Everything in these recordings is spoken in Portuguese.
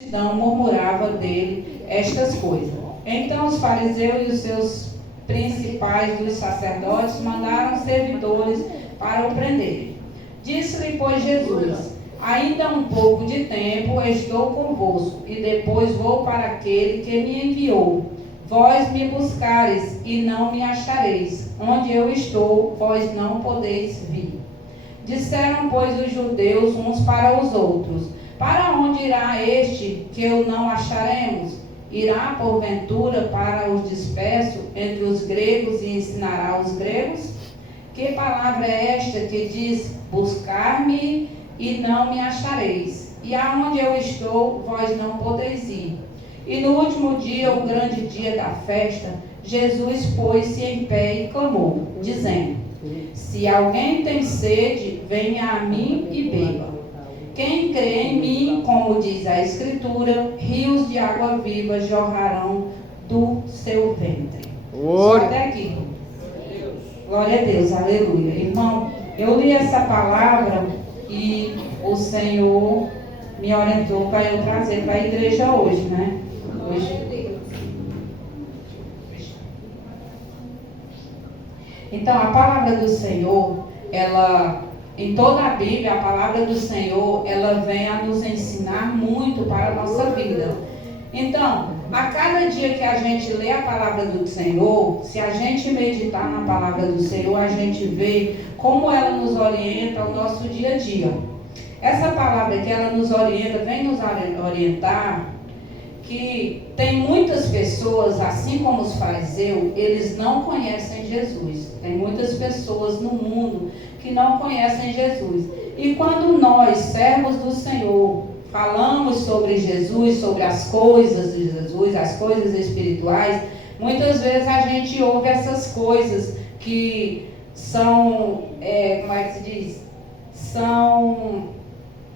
multidão murmurava dele estas coisas. Então os fariseus e os seus principais dos sacerdotes mandaram servidores para o prenderem. Disse-lhe, pois, Jesus: ainda um pouco de tempo estou convosco, e depois vou para aquele que me enviou. Vós me buscareis e não me achareis. Onde eu estou, vós não podeis vir. Disseram, pois, os judeus uns para os outros: para onde irá este que eu não acharemos? Irá, porventura, para os dispersos entre os gregos e ensinará os gregos? Que palavra é esta que diz: buscar-me e não me achareis? E aonde eu estou, vós não podeis ir. E no último dia, o grande dia da festa, Jesus pôs-se em pé e clamou, dizendo: se alguém tem sede, venha a mim e beba. Quem crê em mim, como diz a Escritura, rios de água viva jorrarão do seu ventre. Só até aqui. Glória a Deus, aleluia. Irmão, eu li essa palavra e o Senhor me orientou para eu trazer para a igreja hoje, né? Então, a palavra do Senhor, ela, em toda a Bíblia, a palavra do Senhor, ela vem a nos ensinar muito para a nossa vida. Então, a cada dia que a gente lê a palavra do Senhor, se a gente meditar na palavra do Senhor, a gente vê como ela nos orienta ao nosso dia a dia. Essa palavra que ela nos orienta, vem nos orientar que tem muitas pessoas, assim como os fariseus, eles não conhecem Jesus. Tem muitas pessoas no mundo que não conhecem Jesus. E quando nós, servos do Senhor, falamos sobre Jesus, sobre as coisas de Jesus, as coisas espirituais, muitas vezes a gente ouve essas coisas que são, como é que se diz? São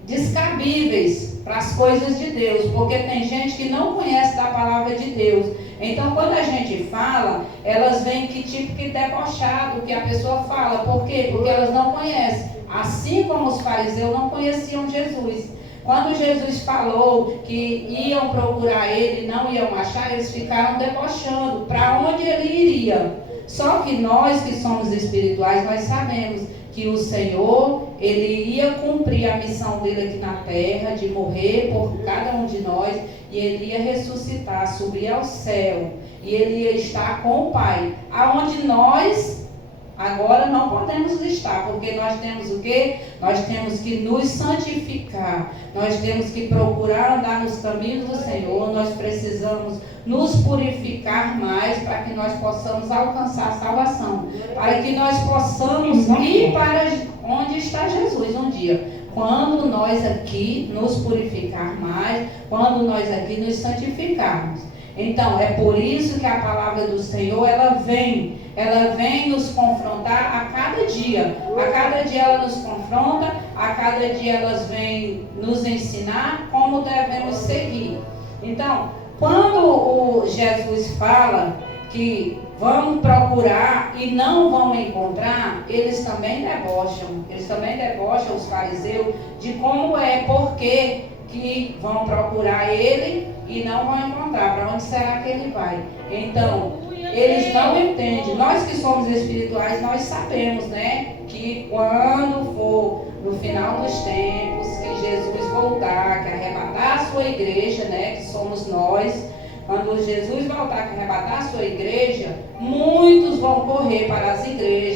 descabíveis para as coisas de Deus, porque tem gente que não conhece da palavra de Deus. Então, quando a gente fala, elas vêm que tipo que debochado, que a pessoa fala. Por quê? Porque elas não conhecem. Assim como os fariseus não conheciam Jesus. Quando Jesus falou que iam procurar ele e não iam achar, eles ficaram debochando para onde ele iria. Só que nós que somos espirituais, nós sabemos que o Senhor, ele ia cumprir a missão dele aqui na terra, de morrer por cada um de nós, e ele ia ressuscitar, subir ao céu, e ele ia estar com o Pai, aonde nós agora não podemos estar, porque nós temos o quê? Nós temos que nos santificar, nós temos que procurar andar nos caminhos do Senhor, nós precisamos nos purificar mais para que nós possamos alcançar a salvação, para que nós possamos ir para onde está Jesus um dia. Quando nós aqui nos purificar mais, quando nós aqui nos santificarmos. Então, é por isso que a palavra do Senhor, ela vem nos confrontar a cada dia. A cada dia ela nos confronta, a cada dia elas vêm nos ensinar como devemos seguir. Então, quando o Jesus fala que vão procurar e não vão encontrar, eles também debocham os fariseus de como porque que vão procurar ele e não vão encontrar. Para onde será que ele vai? Então, eles não entendem. Nós que somos espirituais, nós sabemos, né, que quando for no final dos tempos, que Jesus voltar, que arrebatar a sua igreja, né, que somos nós, quando Jesus voltar, que arrebatar a sua igreja, muitos vão correr para as igrejas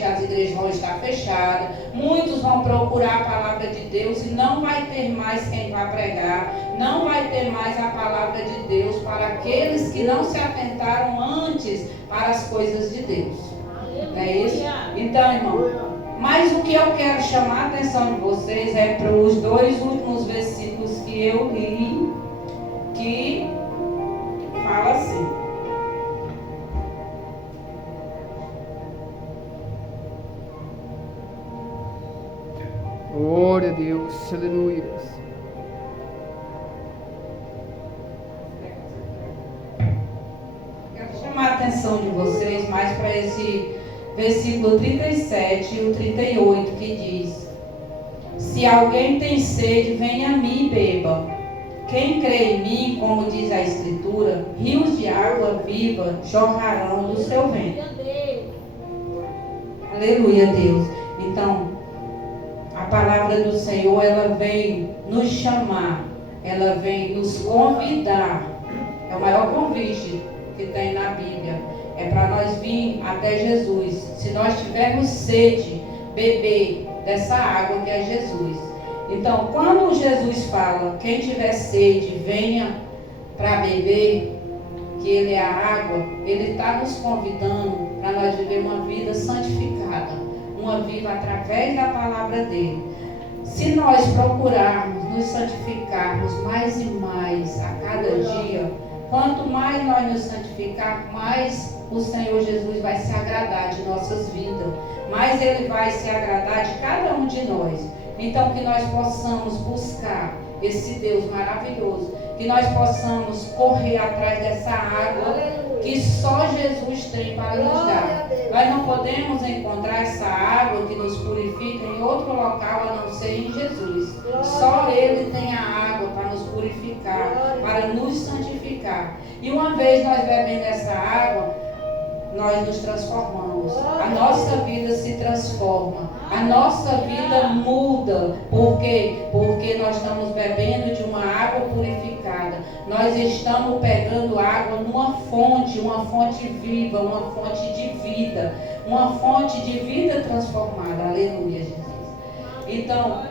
vão estar fechadas, muitos vão procurar a palavra de Deus e não vai ter mais quem vai pregar, não vai ter mais a palavra de Deus para aqueles que não se atentaram antes para as coisas de Deus. Não é isso? Então, irmão, mas o que eu quero chamar a atenção de vocês é para os 2 últimos versículos que eu li, que fala assim. Glória a Deus, aleluia. Quero chamar a atenção de vocês mais para esse versículo 37 e o 38, que diz: se alguém tem sede, venha a mim e beba. Quem crê em mim, como diz a Escritura, rios de água viva jorrarão do seu ventre. Aleluia, Deus. Então, a palavra do Senhor, ela vem nos chamar, ela vem nos convidar. É o maior convite que tem na Bíblia. É para nós vir até Jesus. Se nós tivermos sede, beber dessa água que é Jesus. Então, quando Jesus fala, quem tiver sede, venha para beber, que Ele é a água, Ele está nos convidando para nós viver uma vida santificada, uma vida através da palavra dEle. Se nós procurarmos nos santificarmos mais e mais a cada dia, quanto mais nós nos santificarmos, mais o Senhor Jesus vai se agradar de nossas vidas, mais Ele vai se agradar de cada um de nós. Então, que nós possamos buscar esse Deus maravilhoso, que nós possamos correr atrás dessa água que só Jesus tem para nos dar. Nós não podemos encontrar essa água que nos purifica em outro local a não ser em Jesus. Só Ele tem a água para nos purificar, para nos santificar. E uma vez nós bebendo essa água, nós nos transformamos. A nossa vida se transforma. A nossa vida muda. Por quê? Porque nós estamos bebendo de uma água purificada. Nós estamos pegando água numa fonte, uma fonte viva, uma fonte de vida. Uma fonte de vida transformada. Aleluia, Jesus. Então,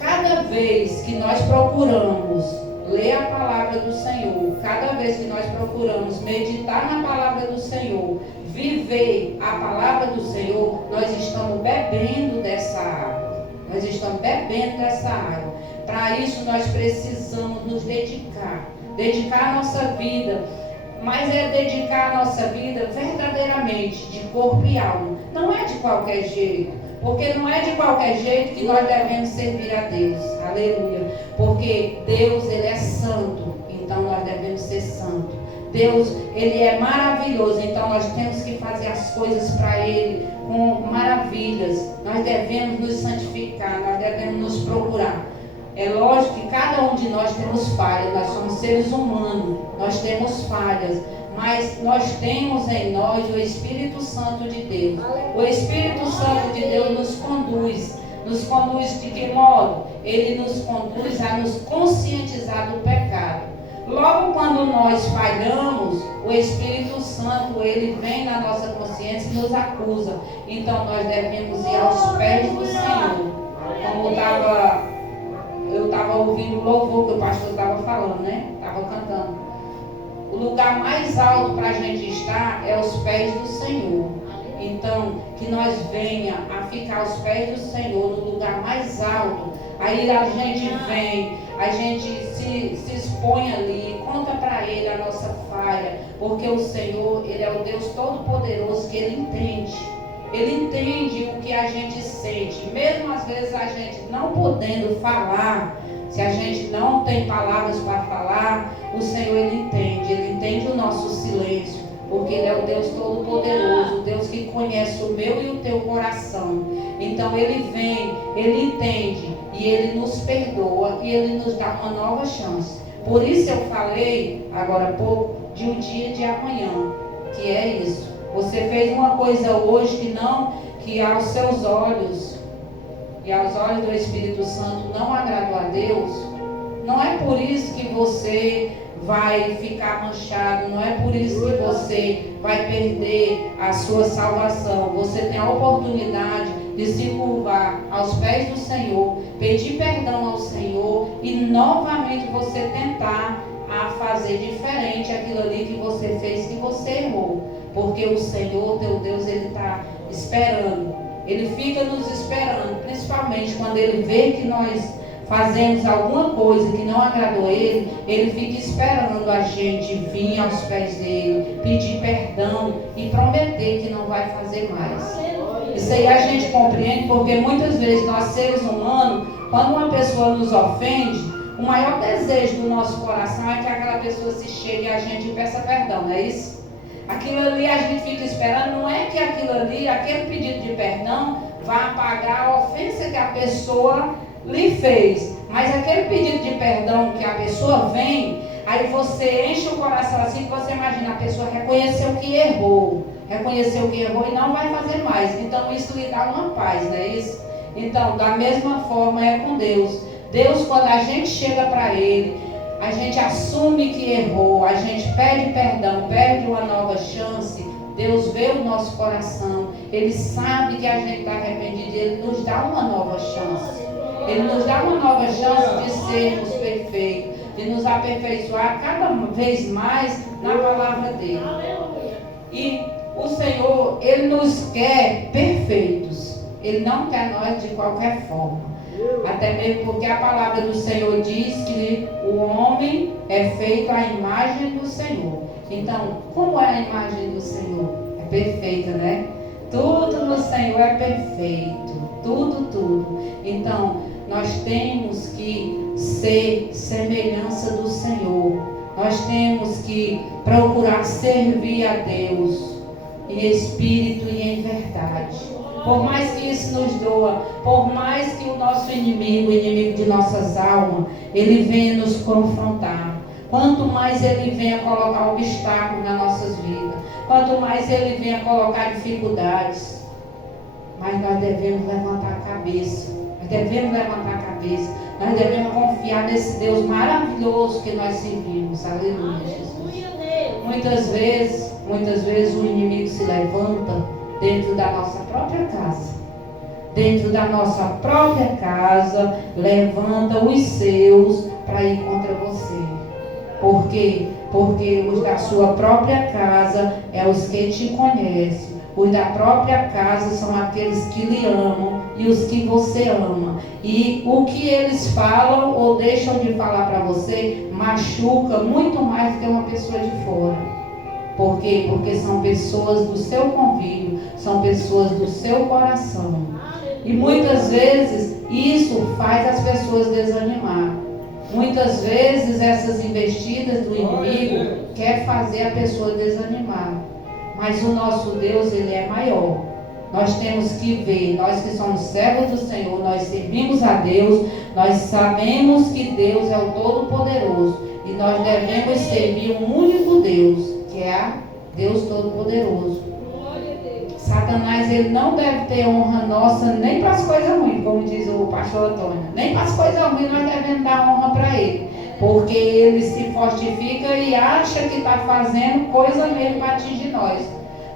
cada vez que nós procuramos ler a palavra do Senhor, cada vez que nós procuramos meditar na palavra do Senhor, viver a palavra do Senhor, nós estamos bebendo dessa água. Nós estamos bebendo dessa água. Para isso nós precisamos nos dedicar a nossa vida, mas é dedicar a nossa vida verdadeiramente, de corpo e alma. Não é de qualquer jeito, porque não é de qualquer jeito que nós devemos servir a Deus. Aleluia. Porque Deus, Ele é santo, então nós devemos ser santos. Deus, Ele é maravilhoso, então nós temos que fazer as coisas para Ele com maravilhas. Nós devemos nos santificar, nós devemos nos procurar. É lógico que cada um de nós temos falhas, nós somos seres humanos, nós temos falhas, mas nós temos em nós o Espírito Santo de Deus. O Espírito Santo de Deus nos conduz de que modo? Ele nos conduz a nos conscientizar do pecado. Logo quando nós falhamos, o Espírito Santo, ele vem na nossa consciência e nos acusa. Então nós devemos ir aos pés do Senhor. Como eu estava ouvindo o louvor que o pastor estava falando, né? Estava cantando. O lugar mais alto para a gente estar é aos pés do Senhor. Então, que nós venha a ficar aos pés do Senhor, no lugar mais alto. Aí a gente vem, a gente se expõe ali, conta para Ele a nossa falha, porque o Senhor, Ele é o Deus Todo-Poderoso, que Ele entende. Ele entende o que a gente sente, mesmo às vezes a gente não podendo falar, se a gente não tem palavras para falar, o Senhor, Ele entende o nosso silêncio. Porque Ele é o Deus Todo-Poderoso, o Deus que conhece o meu e o teu coração. Então Ele vem, Ele entende e Ele nos perdoa e Ele nos dá uma nova chance. Por isso eu falei agora há pouco de um dia de amanhã, que é isso. Você fez uma coisa hoje que aos seus olhos e aos olhos do Espírito Santo não agradou a Deus. Não é por isso que você vai ficar manchado, não é por isso que você vai perder a sua salvação. Você tem a oportunidade de se curvar aos pés do Senhor, pedir perdão ao Senhor e novamente você tentar a fazer diferente aquilo ali que você fez, que você errou. Porque o Senhor, teu Deus, Ele está esperando. Ele fica nos esperando, principalmente quando Ele vê que nós fazemos alguma coisa que não agradou a Ele, Ele fica esperando a gente vir aos pés dEle, pedir perdão e prometer que não vai fazer mais. Isso aí a gente compreende porque muitas vezes nós seres humanos, quando uma pessoa nos ofende, o maior desejo do nosso coração é que aquela pessoa se chegue a gente e peça perdão, não é isso? Aquilo ali a gente fica esperando, não é que aquilo ali, aquele pedido de perdão, vá apagar a ofensa que a pessoa lhe fez, Mas aquele pedido de perdão que a pessoa vem, aí você enche o coração assim que você imagina a pessoa reconheceu que errou e não vai fazer mais. Então isso lhe dá uma paz, não é isso? Então, da mesma forma é com Deus. Deus, quando a gente chega para Ele, a gente assume que errou, a gente pede perdão, pede uma nova chance. Deus vê o nosso coração, Ele sabe que a gente está arrependido, Ele nos dá uma nova chance. Ele nos dá uma nova chance de sermos perfeitos, de nos aperfeiçoar cada vez mais na palavra dele. E o Senhor, Ele nos quer perfeitos. Ele não quer nós de qualquer forma. Até mesmo porque a palavra do Senhor diz que o homem é feito à imagem do Senhor. Então, como é a imagem do Senhor? É perfeita, né? Tudo no Senhor é perfeito. Tudo. Então, nós temos que ser semelhança do Senhor. Nós temos que procurar servir a Deus em espírito e em verdade. Por mais que isso nos doa, por mais que o nosso inimigo, o inimigo de nossas almas, ele venha nos confrontar. Quanto mais ele venha colocar obstáculos nas nossas vidas, quanto mais ele venha colocar dificuldades, mas nós devemos levantar a cabeça. Nós devemos confiar nesse Deus maravilhoso que nós servimos. Aleluia, Jesus. Muitas vezes o inimigo se levanta dentro da nossa própria casa. Dentro da nossa própria casa, levanta os seus para ir contra você. Por quê? Porque os da sua própria casa é os que te conhecem. Os da própria casa são aqueles que lhe amam e os que você ama. E o que eles falam ou deixam de falar para você machuca muito mais do que uma pessoa de fora. Por quê? Porque são pessoas do seu convívio, são pessoas do seu coração. E muitas vezes isso faz as pessoas desanimar. Muitas vezes essas investidas do inimigo quer fazer a pessoa desanimar. Mas o nosso Deus, Ele é maior. Nós temos que ver, nós que somos servos do Senhor, nós servimos a Deus, nós sabemos que Deus é o Todo-Poderoso. E nós devemos servir um único Deus, que é a Deus Todo-Poderoso. Satanás, ele não deve ter honra nossa nem para as coisas ruins, como diz o pastor Antônio. Nem para as coisas ruins nós devemos dar honra para ele. Porque ele se fortifica e acha que está fazendo coisa mesmo para atingir nós.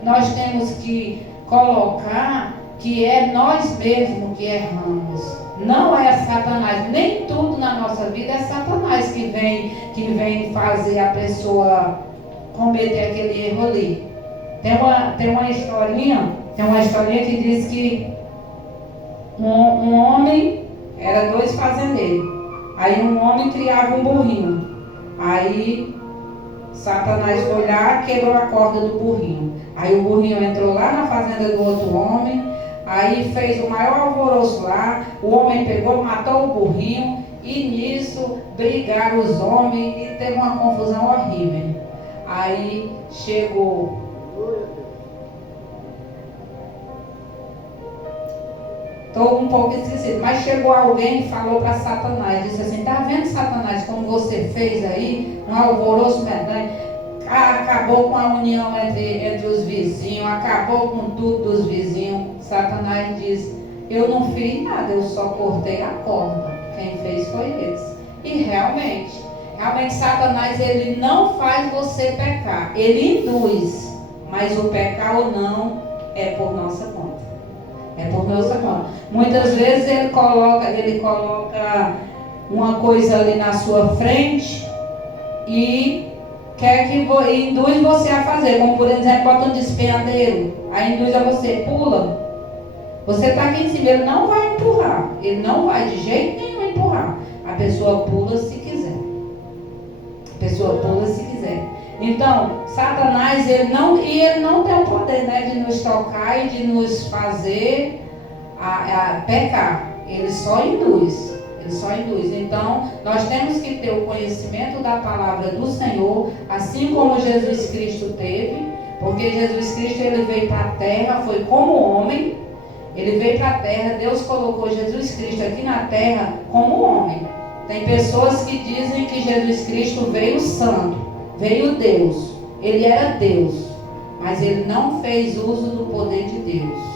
Nós temos que colocar que é nós mesmos que erramos. Não é Satanás. Nem tudo na nossa vida é Satanás que vem fazer a pessoa cometer aquele erro ali. Tem uma historinha que diz que um homem, era 2 fazendeiros. Aí um homem criava um burrinho. Aí Satanás foi lá, quebrou a corda do burrinho. Aí o burrinho entrou lá na fazenda do outro homem. Aí fez o maior alvoroço lá. O homem pegou, matou o burrinho. E nisso brigaram os homens e teve uma confusão horrível. Aí chegou. Estou um pouco esquecido, mas chegou alguém e falou para Satanás, disse assim: tá vendo, Satanás, como você fez aí, um alvoroço medonho, acabou com a união entre os vizinhos, acabou com tudo dos vizinhos. Satanás disse: eu não fiz nada, eu só cortei a corda, quem fez foi eles. E realmente Satanás, ele não faz você pecar, ele induz, mas o pecar ou não é por nossa conta. É por nossa conta. Muitas vezes ele coloca uma coisa ali na sua frente e quer que induz você a fazer. Como por exemplo, bota um despenhadeiro, aí induz a você, pula. Você está aqui em cima, ele não vai empurrar. Ele não vai de jeito nenhum empurrar. A pessoa pula se quiser. Então, Satanás, ele não tem o poder, né, de nos tocar e de nos fazer pecar. Ele só induz. Então, nós temos que ter o conhecimento da palavra do Senhor, assim como Jesus Cristo teve, porque Jesus Cristo, ele veio para a terra, foi como homem. Ele veio para a terra, Deus colocou Jesus Cristo aqui na terra como homem. Tem pessoas que dizem que Jesus Cristo veio santo, veio Deus. Ele era Deus, mas ele não fez uso do poder de Deus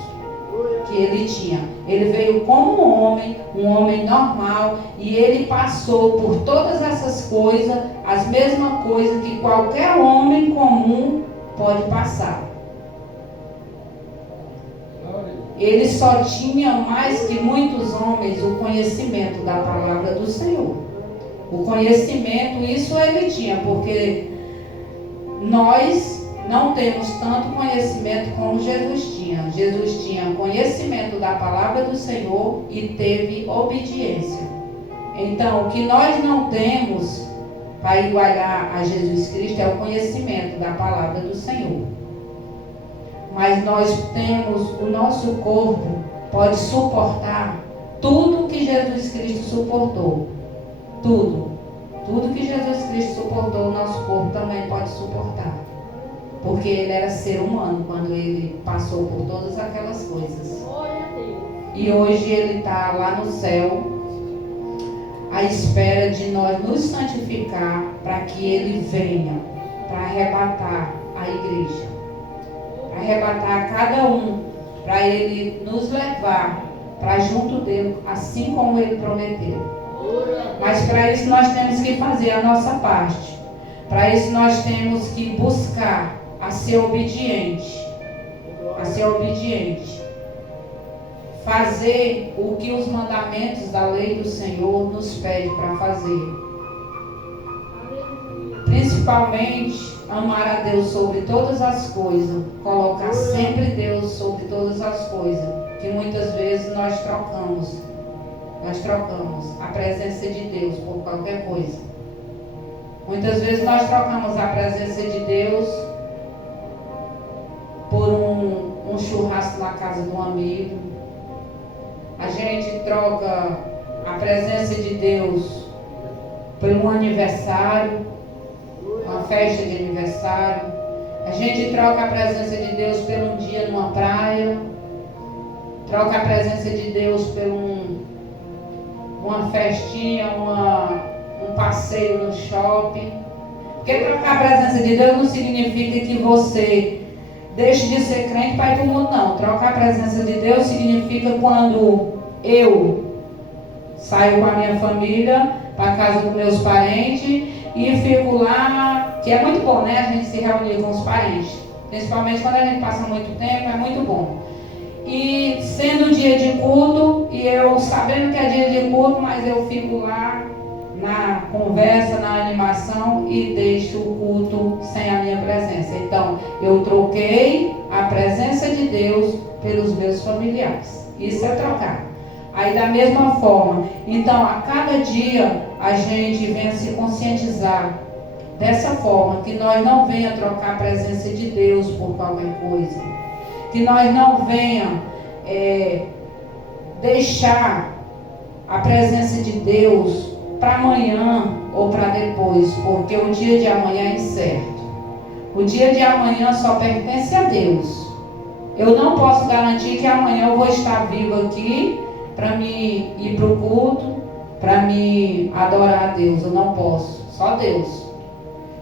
que ele tinha. Ele veio como um homem normal, e ele passou por todas essas coisas, as mesmas coisas que qualquer homem comum pode passar. Ele só tinha mais que muitos homens o conhecimento da palavra do Senhor. O conhecimento, isso ele tinha, porque nós não temos tanto conhecimento como Jesus tinha. Jesus tinha conhecimento da palavra do Senhor e teve obediência. Então, o que nós não temos para igualar a Jesus Cristo é o conhecimento da palavra do Senhor. Mas nós temos, o nosso corpo pode suportar tudo que Jesus Cristo suportou. Tudo que Jesus Cristo suportou, o nosso corpo também pode suportar. Porque ele era ser humano quando ele passou por todas aquelas coisas. E hoje ele está lá no céu, à espera de nós nos santificar, para que ele venha para arrebatar a igreja. Para arrebatar cada um, para ele nos levar para junto dele, assim como ele prometeu. Mas para isso nós temos que fazer a nossa parte. Para isso nós temos que buscar a ser obediente. Fazer o que os mandamentos da lei do Senhor nos pedem para fazer. Principalmente amar a Deus sobre todas as coisas. Colocar sempre Deus sobre todas as coisas. Que muitas vezes nós trocamos a presença de Deus por qualquer coisa. Muitas vezes nós trocamos a presença de Deus por um churrasco na casa de um amigo. A gente troca a presença de Deus por um aniversário, uma festa de aniversário. A gente troca a presença de Deus por um dia numa praia. Troca a presença de Deus por uma festinha, um passeio no shopping. Porque trocar a presença de Deus não significa que você deixe de ser crente para ir para o mundo, não. Trocar a presença de Deus significa quando eu saio com a minha família para a casa dos meus parentes e fico lá, que é muito bom, né? A gente se reunir com os parentes. Principalmente quando a gente passa muito tempo, é muito bom. E sendo dia de culto, e eu sabendo que é dia de culto, mas eu fico lá na conversa, na animação e deixo o culto sem a minha presença. Então, eu troquei a presença de Deus pelos meus familiares. Isso é trocar. Aí da mesma forma, então a cada dia a gente venha se conscientizar dessa forma, que nós não venha trocar a presença de Deus por qualquer coisa. Que nós não venha deixar a presença de Deus para amanhã ou para depois, porque o dia de amanhã é incerto. O dia de amanhã só pertence a Deus. Eu não posso garantir que amanhã eu vou estar vivo aqui para me ir para o culto, para me adorar a Deus. Eu não posso, só Deus.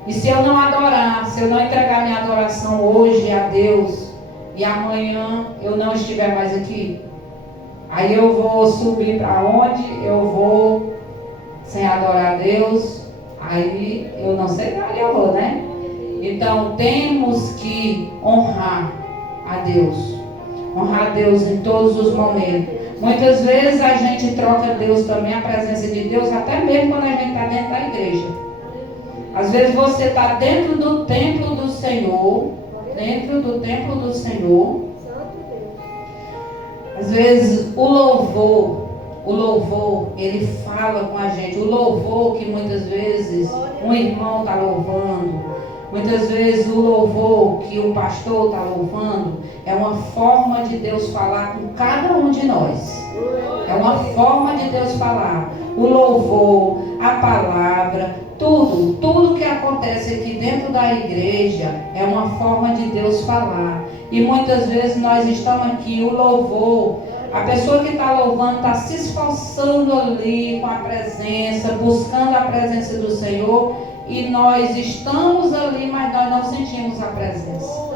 E se eu não adorar, se eu não entregar minha adoração hoje a Deus, e amanhã eu não estiver mais aqui, aí eu vou subir para onde? Eu vou sem adorar a Deus, aí eu não sei para onde eu vou, né? Então temos que honrar a Deus em todos os momentos. Muitas vezes a gente troca Deus também, a presença de Deus, até mesmo quando a gente está dentro da igreja. Às vezes você está dentro do templo do Senhor, às vezes o louvor, ele fala com a gente. O louvor que muitas vezes um irmão está louvando, muitas vezes o louvor que o pastor está louvando, é uma forma de Deus falar com cada um de nós. É uma forma de Deus falar. O louvor, a palavra, tudo que acontece aqui dentro da igreja é uma forma de Deus falar. E muitas vezes nós estamos aqui, o louvor, A pessoa que está louvando está se esforçando ali com a presença, buscando a presença do Senhor, e nós estamos ali, mas nós não sentimos a presença.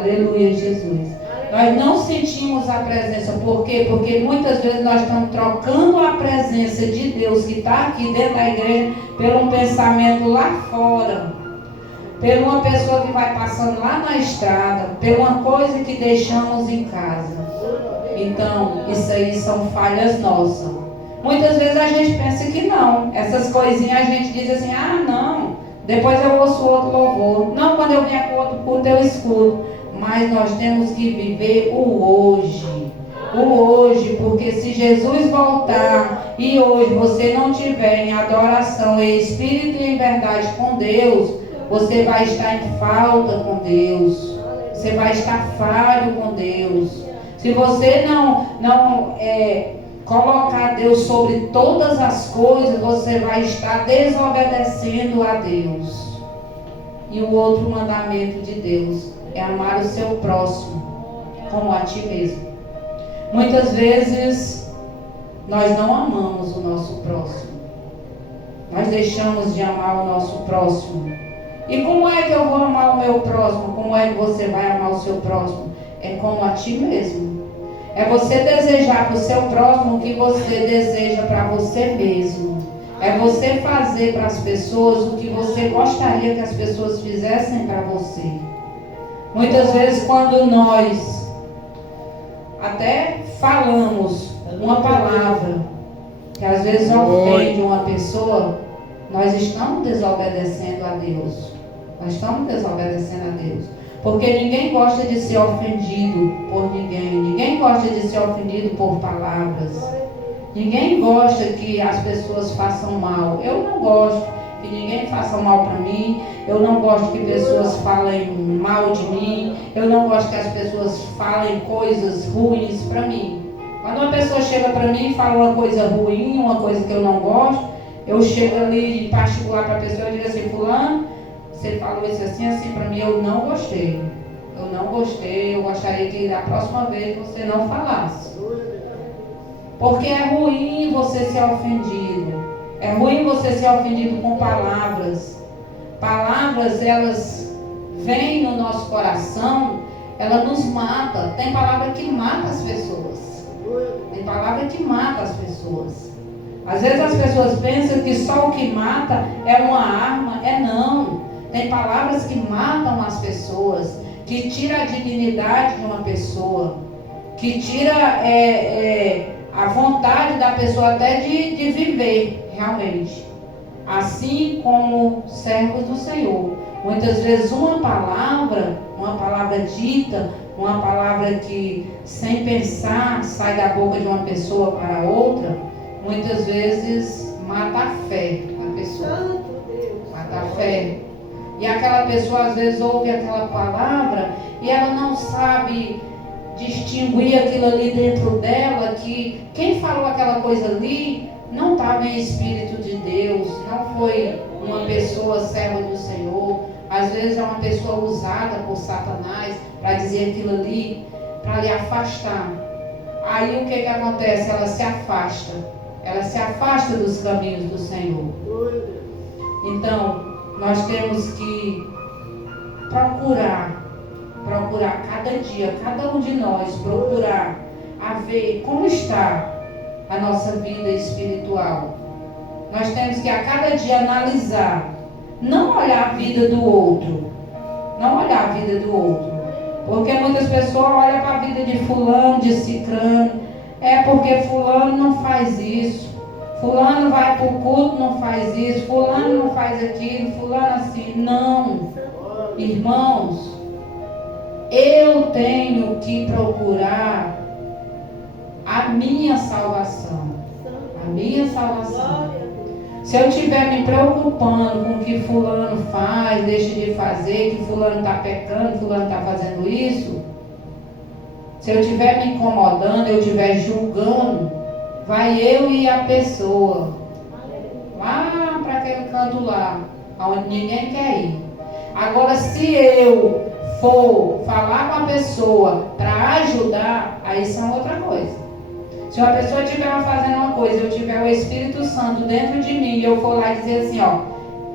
Aleluia, Jesus. Nós não sentimos a presença. Por quê? Porque muitas vezes nós estamos trocando a presença de Deus que está aqui dentro da igreja por um pensamento lá fora, por uma pessoa que vai passando lá na estrada, por uma coisa que deixamos em casa. Então, isso aí são falhas nossas. Muitas vezes a gente pensa que não. Essas coisinhas a gente diz assim, não, depois eu ouço outro louvor. Não, quando eu vier com outro culto eu escuto. Mas nós temos que viver o hoje, porque se Jesus voltar e hoje você não estiver em adoração em espírito e em verdade com Deus, você vai estar em falta com Deus, você vai estar falho com Deus. Se você não colocar Deus sobre todas as coisas, você vai estar desobedecendo a Deus. E o outro mandamento de Deus é amar o seu próximo como a ti mesmo. Muitas vezes nós não amamos o nosso próximo. Nós deixamos de amar o nosso próximo. E como é que eu vou amar o meu próximo? Como é que você vai amar o seu próximo? É como a ti mesmo. É você desejar para o seu próximo o que você deseja para você mesmo. É você fazer para as pessoas o que você gostaria que as pessoas fizessem para você. Muitas vezes quando nós até falamos uma palavra que às vezes ofende uma pessoa, nós estamos desobedecendo a Deus. Nós estamos desobedecendo a Deus. Porque ninguém gosta de ser ofendido por ninguém. Ninguém gosta de ser ofendido por palavras. Ninguém gosta que as pessoas façam mal. Eu não gosto que ninguém faça mal para mim. Eu não gosto que pessoas falem mal de mim. Eu não gosto que as pessoas falem coisas ruins para mim. Quando uma pessoa chega para mim e fala uma coisa ruim, uma coisa que eu não gosto, eu chego ali em particular para a pessoa e digo assim, fulano, você falou isso assim para mim, eu não gostei. Eu não gostei, eu gostaria que da próxima vez você não falasse. Porque é ruim você ser ofendido. É ruim você ser ofendido com palavras. Palavras, elas vêm no nosso coração, ela nos mata. Tem palavra que mata as pessoas. Tem palavra que mata as pessoas. Às vezes as pessoas pensam que só o que mata é uma arma. Não. Tem palavras que matam as pessoas, que tira a dignidade de uma pessoa, que tira a vontade da pessoa até de viver realmente. Assim como servos do Senhor. Muitas vezes uma palavra dita, uma palavra que sem pensar sai da boca de uma pessoa para outra, muitas vezes mata a fé da pessoa. Mata a fé. E aquela pessoa às vezes ouve aquela palavra e ela não sabe distinguir aquilo ali dentro dela, que quem falou aquela coisa ali não estava em espírito de Deus, não foi uma pessoa serva do Senhor. Às vezes é uma pessoa usada por Satanás para dizer aquilo ali, para lhe afastar. Aí o que acontece? Ela se afasta dos caminhos do Senhor. Então, nós temos que procurar cada dia, cada um de nós, procurar a ver como está a nossa vida espiritual. Nós temos que a cada dia analisar, não olhar a vida do outro, porque muitas pessoas olham para a vida de fulano, de cicrano, porque fulano não faz isso, fulano vai para o culto, não faz isso, fulano não faz aquilo, fulano assim. Não, irmãos, eu tenho que procurar a minha salvação. Se eu estiver me preocupando com o que fulano faz, deixa de fazer, que fulano está pecando, fulano está fazendo isso, se eu estiver me incomodando, eu estiver julgando, vai eu e a pessoa lá para aquele canto lá, onde ninguém quer ir. Agora, se eu for falar com a pessoa para ajudar, aí são outra coisa. Se uma pessoa estiver fazendo uma coisa, eu tiver o Espírito Santo dentro de mim, e eu for lá dizer assim, ó,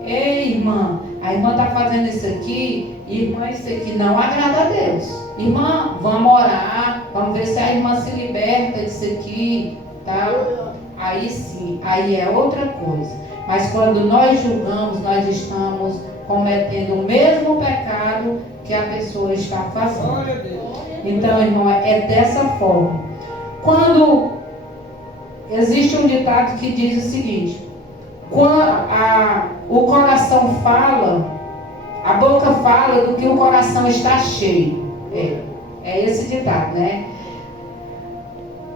ei, irmã, a irmã está fazendo isso aqui, irmã, isso aqui não agrada a Deus. Irmã, vamos orar, vamos ver se a irmã se liberta disso aqui, tá? Aí sim, aí é outra coisa. Mas quando nós julgamos, nós estamos cometendo o mesmo pecado que a pessoa está fazendo. Então, irmão, é dessa forma. Quando existe um ditado que diz o seguinte: quando o coração fala, a boca fala do que o coração está cheio. É esse ditado, né?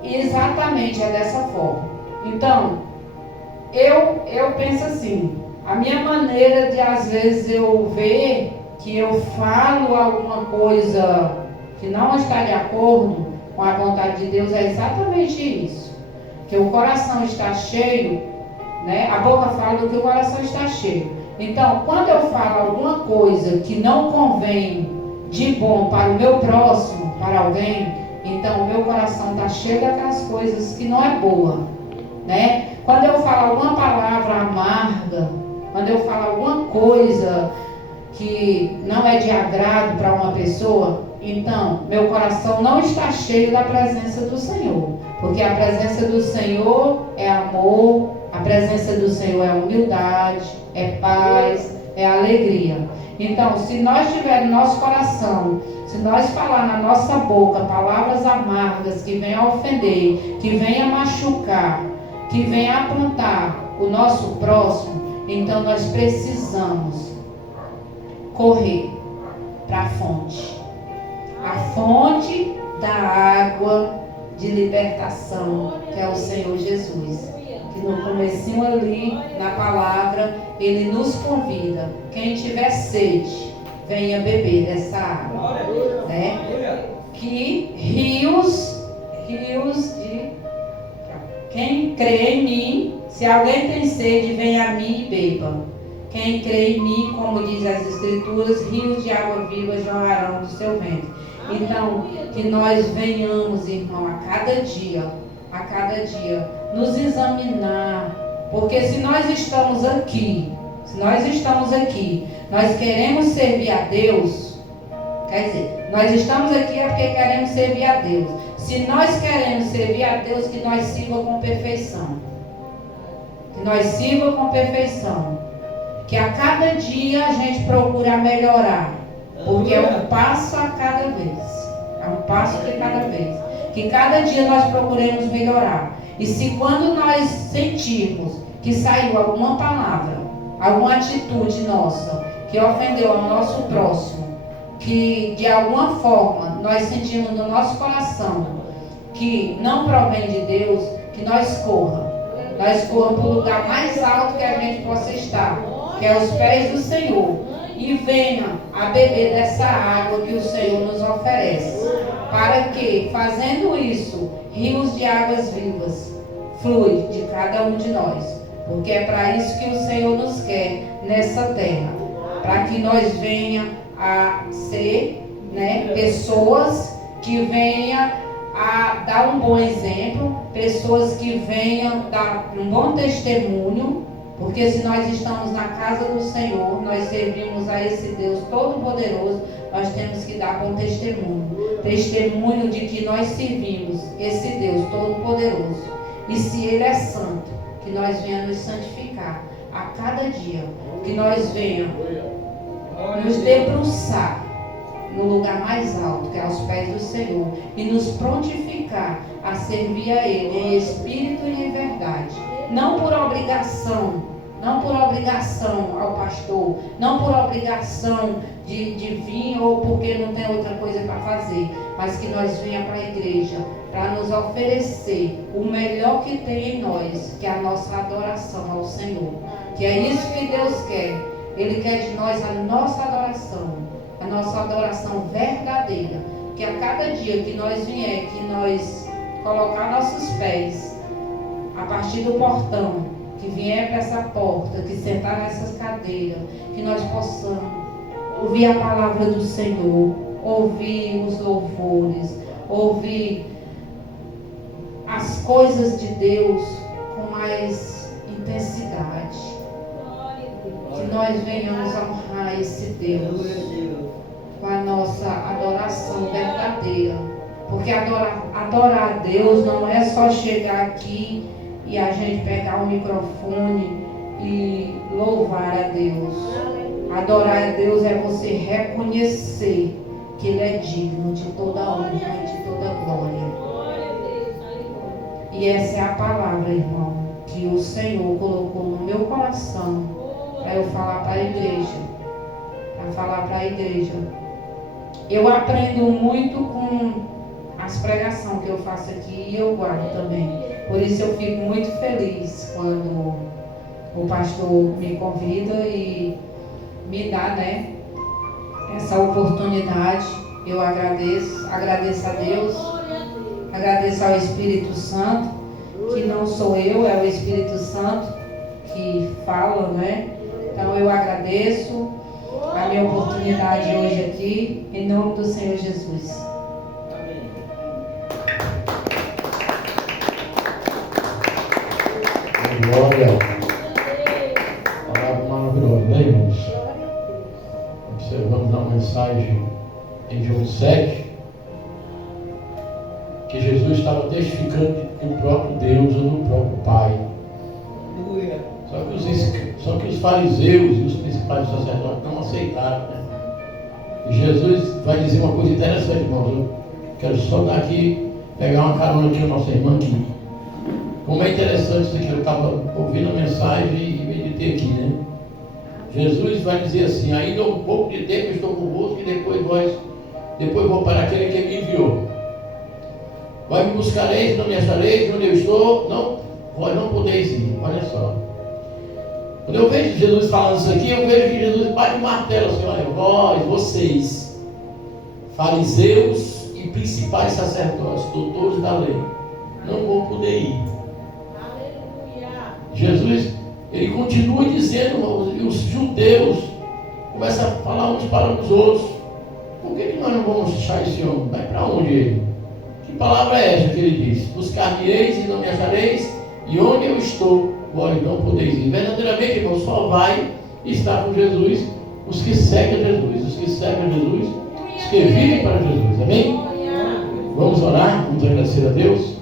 Exatamente, é dessa forma. Então, eu penso assim, a minha maneira de às vezes eu ver que eu falo alguma coisa que não está de acordo com a vontade de Deus é exatamente isso. Que o coração está cheio, né? A boca fala do que o coração está cheio. Então, quando eu falo alguma coisa que não convém de bom para o meu próximo, para alguém, então o meu coração está cheio daquelas coisas que não é boa, né? Quando eu falo alguma palavra amarga, quando eu falo alguma coisa que não é de agrado para uma pessoa, então meu coração não está cheio da presença do Senhor, porque a presença do Senhor é amor, a presença do Senhor é humildade, é paz, é alegria. Então, se nós tivermos no nosso coração, se nós falar na nossa boca palavras amargas que venham a ofender, que venham a machucar, que venham a apontar o nosso próximo, então nós precisamos correr para a fonte da água de libertação, que é o Senhor Jesus. Que no comecinho ali, na palavra, Ele nos convida. Quem tiver sede, venha beber dessa água, né? Que rios de... Quem crê em mim, se alguém tem sede, venha a mim e beba. Quem crê em mim, como diz as Escrituras, rios de água viva jorrarão do seu ventre. Então, que nós venhamos, irmão, a cada dia, nos examinar. Porque se nós estamos aqui, nós queremos servir a Deus, quer dizer, nós estamos aqui é porque queremos servir a Deus. Se nós queremos servir a Deus, que nós sirva com perfeição. Que a cada dia a gente procura melhorar. Porque é um passo a cada vez. É um passo de cada vez. Que cada dia nós procuremos melhorar. E se quando nós sentirmos que saiu alguma palavra, alguma atitude nossa, que ofendeu ao nosso próximo, que de alguma forma nós sentimos no nosso coração que não provém de Deus, que nós corra para o lugar mais alto que a gente possa estar, que é os pés do Senhor, e venha a beber dessa água que o Senhor nos oferece, para que, fazendo isso, rios de águas vivas flui de cada um de nós, porque é para isso que o Senhor nos quer nessa terra, para que nós venha a ser, né, pessoas que venham a dar um bom exemplo, pessoas que venham dar um bom testemunho, porque se nós estamos na casa do Senhor, nós servimos a esse Deus Todo-Poderoso, nós temos que dar bom testemunho de que nós servimos esse Deus Todo-Poderoso. E se Ele é santo, que nós venhamos nos santificar a cada dia, que nós venhamos nos debruçar no lugar mais alto, que é aos pés do Senhor, e nos prontificar a servir a Ele em espírito e em verdade, não por obrigação ao pastor, não por obrigação de vir ou porque não tem outra coisa para fazer, mas que nós venhamos para a igreja para nos oferecer o melhor que tem em nós, que é a nossa adoração ao Senhor, que é isso que Deus quer. Ele quer de nós a nossa adoração verdadeira, que a cada dia que nós vier, que nós colocar nossos pés a partir do portão, que vier para essa porta, que sentar nessas cadeiras, que nós possamos ouvir a palavra do Senhor, ouvir os louvores, ouvir as coisas de Deus com mais intensidade. Que nós venhamos honrar esse Deus com a nossa adoração verdadeira. Porque adorar a Deus não é só chegar aqui e a gente pegar o microfone e louvar a Deus. Adorar a Deus é você reconhecer que Ele é digno de toda honra e de toda glória. E essa é a palavra, irmão, que o Senhor colocou no meu coração para eu falar para a igreja. Eu aprendo muito com as pregações que eu faço aqui e eu guardo também. Por isso eu fico muito feliz quando o pastor me convida e me dá, essa oportunidade. Eu agradeço a Deus, agradeço ao Espírito Santo, que não sou eu, é o Espírito Santo que fala, Então eu agradeço a minha oportunidade hoje aqui, em nome do Senhor Jesus. Glória. Palavra maravilhosa, né, irmãos? Observamos a mensagem em João 7, que Jesus estava testificando do próprio Deus ou do próprio Pai. Só que os fariseus e os principais sacerdotes não aceitaram, E Jesus vai dizer uma coisa interessante, irmãos. Eu quero só dar aqui, pegar uma carona aqui, a nossa irmã aqui. Como é interessante isso aqui, eu estava ouvindo a mensagem e meditei aqui, Jesus vai dizer assim: ainda um pouco de tempo eu estou convosco e depois vou para aquele que me enviou. Vai me buscareis, não me achareis, onde eu estou, vós não podeis ir. Olha só. Quando eu vejo Jesus falando isso aqui, eu vejo que Jesus bate o martelo assim: olha, vocês, fariseus e principais sacerdotes, doutores da lei, não vão poder ir. Jesus, ele continua dizendo, e os judeus começam a falar uns para os outros: por que nós não vamos deixar esse homem? Vai para onde ele? Que palavra é essa que ele diz? Buscar-me-eis e não me achareis, e onde eu estou, vós não podeis ir. Verdadeiramente, irmão, só vai estar com Jesus os que seguem a Jesus, os que servem a Jesus, os que vivem para Jesus. Amém? Vamos orar, vamos agradecer a Deus.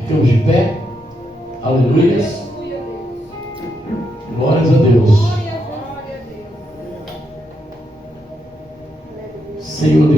Ficamos de pé. Aleluia. Glórias a Deus. Senhor Deus.